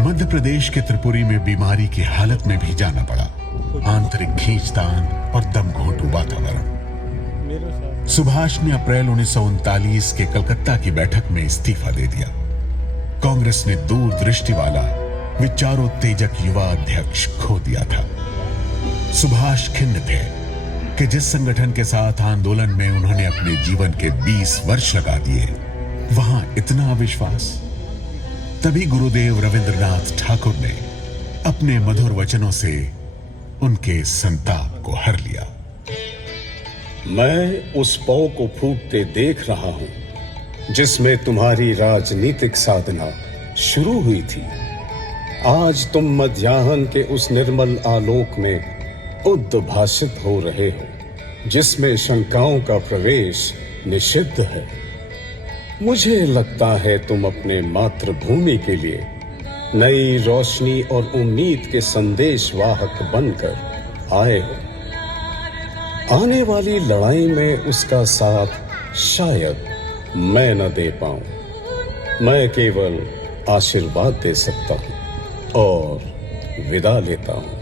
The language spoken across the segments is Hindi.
मध्य प्रदेश के त्रिपुरी में बीमारी की हालत में भी जाना पड़ा। आंतरिक खींचतान और दम घोंटू वातावरण। सुभाष ने अप्रैल 1939 के कलकत्ता की बैठक में इस्तीफा दे दिया। कांग्रेस ने दूरदृष्टि वाला विचारोत्तेजक युवा अध्यक्ष खो दिया था। सुभाष खिन्न थे कि जिस संगठन के साथ आंदोलन में उन्होंने अपने जीवन के 20 वर्ष लगा दिए, वहां इतना अविश्वास। तभी गुरुदेव रविंद्रनाथ ठाकुर ने अपने मधुर वचनों से उनके संताप को हर लिया। मैं उस पौ को फूटते देख रहा हूं जिसमें तुम्हारी राजनीतिक साधना शुरू हुई थी। आज तुम मध्याह्न के उस निर्मल आलोक में उद्भाषित हो रहे हो जिसमें शंकाओं का प्रवेश निषिद्ध है। मुझे लगता है तुम अपने मातृभूमि के लिए नई रोशनी और उम्मीद के संदेश वाहक बनकर आए हो। आने वाली लड़ाई में उसका साथ शायद मैं न दे पाऊं। मैं केवल आशीर्वाद दे सकता हूं और विदा लेता हूं।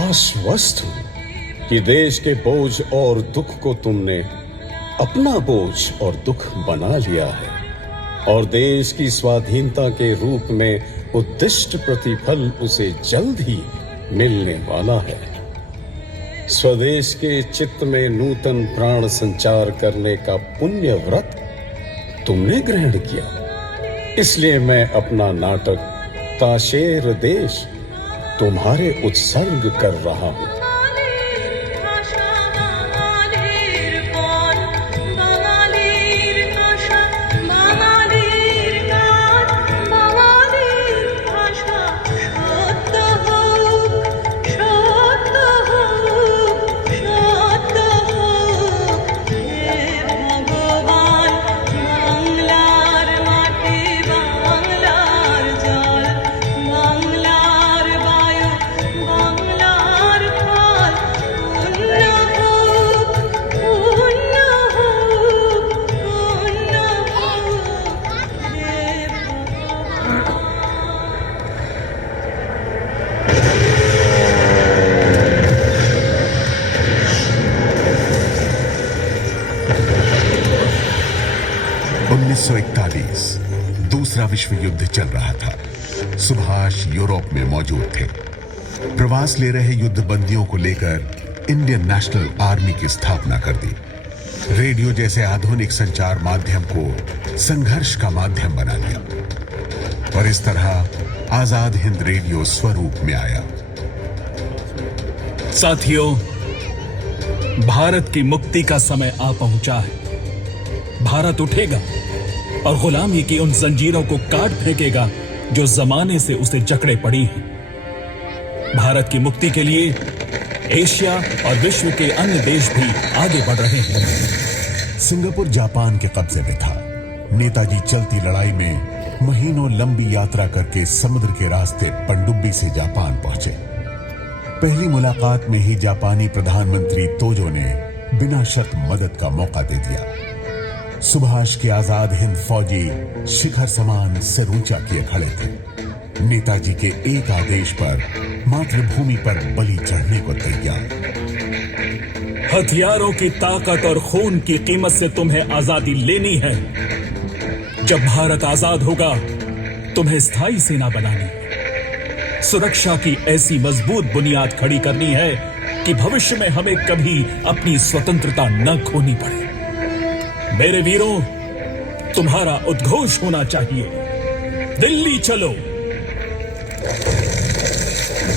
आश्वस्त हूं कि देश के बोझ और दुख को तुमने अपना बोझ और दुख बना लिया है और देश की स्वाधीनता के रूप में उद्दिष्ट प्रतिफल उसे जल्द ही मिलने वाला है। स्वदेश के चित्त में नूतन प्राण संचार करने का पुण्य व्रत तुमने ग्रहण किया। इसलिए मैं अपना नाटक ताशेर देश तुम्हारे उत्सर्ग कर रहा हूं। दूसरा विश्व युद्ध चल रहा था। सुभाष यूरोप में मौजूद थे। प्रवास ले रहे युद्ध बंदियों को लेकर इंडियन नेशनल आर्मी की स्थापना कर दी। रेडियो जैसे आधुनिक संचार माध्यम को संघर्ष का माध्यम बना लिया और इस तरह आजाद हिंद रेडियो स्वरूप में आया। साथियों, भारत की मुक्ति का समय आ पहुंचा है। भारत उठेगा और गुलामी की उन जंजीरों को काट फेंकेगा जो जमाने से उसे जकड़े पड़ी हैं। भारत की मुक्ति के लिए एशिया और विश्व के अन्य देश भी आगे बढ़ रहे हैं। सिंगापुर जापान के कब्जे में था। नेताजी चलती लड़ाई में महीनों लंबी यात्रा करके समुद्र के रास्ते पनडुब्बी से जापान पहुंचे। पहली मुलाकात में ही जापानी प्रधानमंत्री तोजो ने बिना शर्त मदद का मौका दे दिया। सुभाष के आजाद हिंद फौजी शिखर समान सिर ऊंचा किए खड़े थे। नेताजी के एक आदेश पर मातृभूमि पर बलि चढ़ने को तैयार। हथियारों की ताकत और खून की कीमत से तुम्हें आजादी लेनी है। जब भारत आजाद होगा, तुम्हें स्थायी सेना बनानी है। सुरक्षा की ऐसी मजबूत बुनियाद खड़ी करनी है कि भविष्य में हमें कभी अपनी स्वतंत्रता न खोनी पड़े। मेरे वीरों, तुम्हारा उद्घोष होना चाहिए, दिल्ली चलो।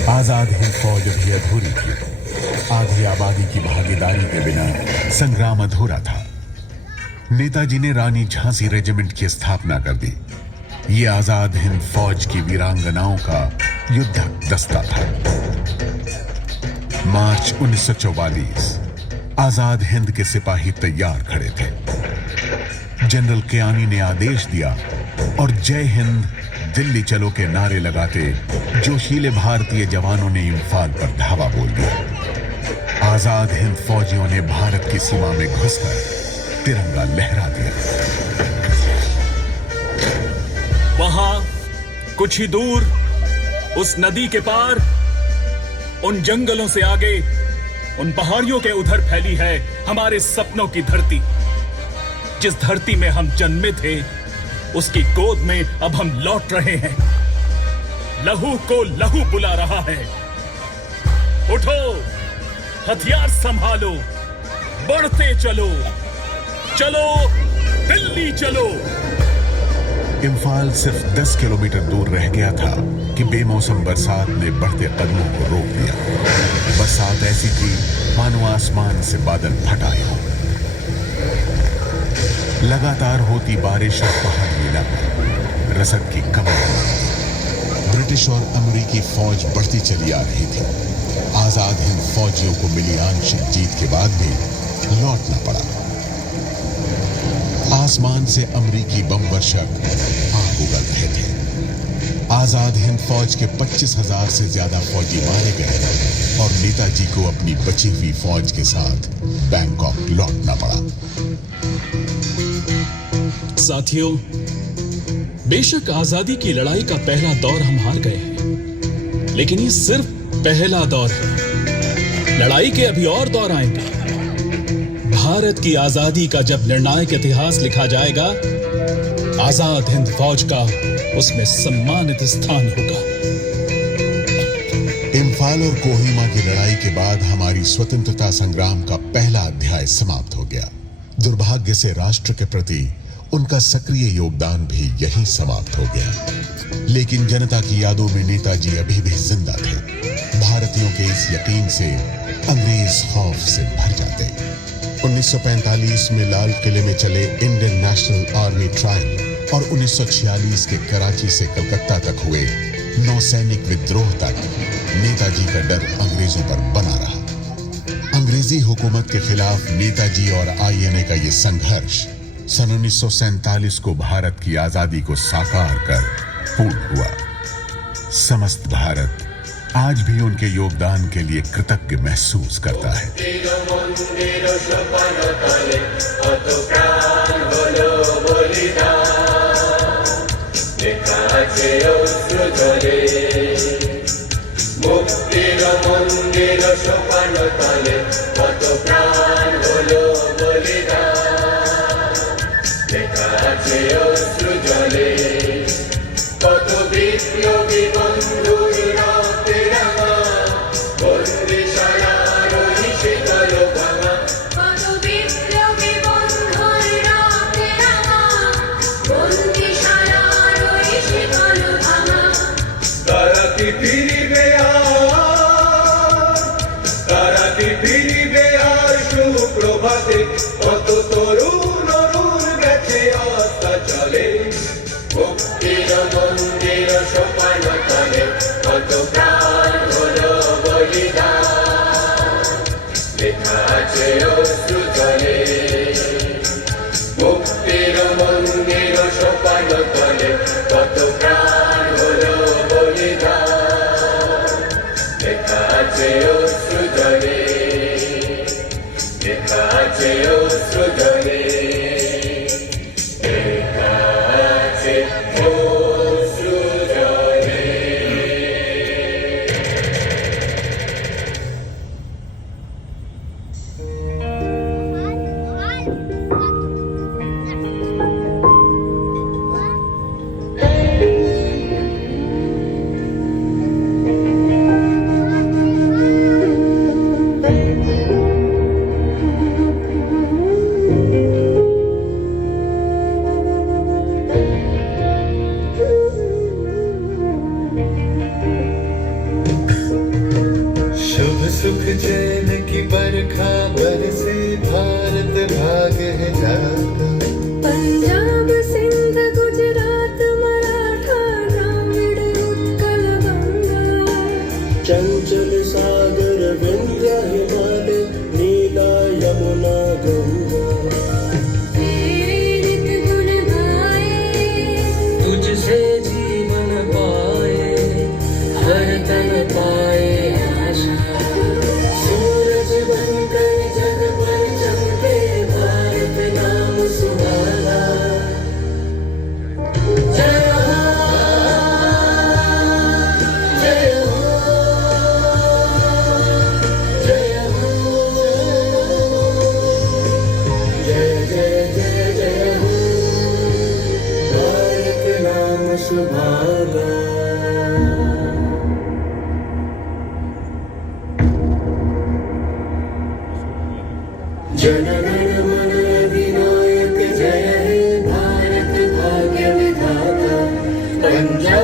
आजाद हिंद फौज अभी अधूरी थी। आधी आबादी की भागीदारी के बिना संग्राम अधूरा था। नेताजी ने रानी झांसी रेजिमेंट की स्थापना कर दी। ये आजाद हिंद फौज की वीरांगनाओं का युद्धक दस्ता था। मार्च 1944 आजाद हिंद के सिपाही तैयार खड़े थे। जनरल कियानी ने आदेश दिया और जय हिंद दिल्ली चलो के नारे लगाते जोशीले भारतीय जवानों ने इम्फाल पर धावा बोल दिया। आजाद हिंद फौजियों ने भारत की सीमा में घुसकर तिरंगा लहरा दिया। वहां कुछ ही दूर उस नदी के पार, उन जंगलों से आगे, उन पहाड़ियों के उधर फैली है हमारे सपनों की धरती। जिस धरती में हम जन्मे थे, उसकी गोद में अब हम लौट रहे हैं। लहू को लहू बुला रहा है। उठो, हथियार संभालो, बढ़ते चलो, चलो दिल्ली चलो। इम्फाल सिर्फ 10 किलोमीटर दूर रह गया था कि बेमौसम बरसात ने बढ़ते कदमों को रोक दिया। बरसात ऐसी थी मानो आसमान से बादल फट आए हों। लगातार होती बारिश और पहाड़ी इलाका, रसद की कमी। ब्रिटिश और अमेरिकी फौज बढ़ती चली आ रही थी। आजाद हिंद फौजियों को मिली आंशिक जीत के बाद भी लौटना पड़ा। आसमान से अमेरिकी बम वर्षक आग उगल रहे थे। आजाद हिंद फौज के 25,000 से ज्यादा फौजी मारे गए और नेताजी को अपनी बची हुई फौज के साथ बैंकॉक लौटना पड़ा। साथियों, बेशक आजादी की लड़ाई का पहला दौर हम हार गए हैं, लेकिन ये सिर्फ पहला दौर है। लड़ाई के अभी और दौर आएंगे। भारत की आजादी का जब निर्णायक इतिहास लिखा जाएगा, आजाद हिंद फौज का उसमें सम्मानित स्थान होगा। इम्फाल और कोहिमा की लड़ाई के बाद हमारी स्वतंत्रता संग्राम का पहला अध्याय समाप्त हो गया। दुर्भाग्य से राष्ट्र के प्रति उनका सक्रिय योगदान भी यहीं समाप्त हो गया। लेकिन जनता की यादों में नेताजी अभी भी जिंदा थे। भारतीयों के इस यकीन से अंग्रेज खौफ से भर जाते। 1945 में लाल किले में चले इंडियन नेशनल आर्मी ट्रायल और 1946 के कराची से कलकत्ता तक हुए नौसैनिक विद्रोह तक नेताजी का डर अंग्रेजों पर बना रहा। अंग्रेजी हुकूमत के खिलाफ नेताजी और आईएनए का ये संघर्ष सन 1947 को भारत की आजादी को साकार कर पूर्ण हुआ। समस्त भारत आज भी उनके योगदान के लिए कृतज्ञ महसूस करता है। কত তরুণ অরুণ গেছে আস্থা চলে, মুক্তির মন্দির সোপান তলে কত প্রাণ হলো বলিদান, লেখা আছে অশ্রু জলে। মুক্তির মন্দির সোপান তলে কত প্রাণ হলো বলিদান, লেখা আছে অশ্রু জলে। লেখা আছে অশ্রু জলে, লেখা আছে অশ্রু জলে। सुभागा जनगण मन अधिनायक जय हे भारत भाग्य विधाता पंजाब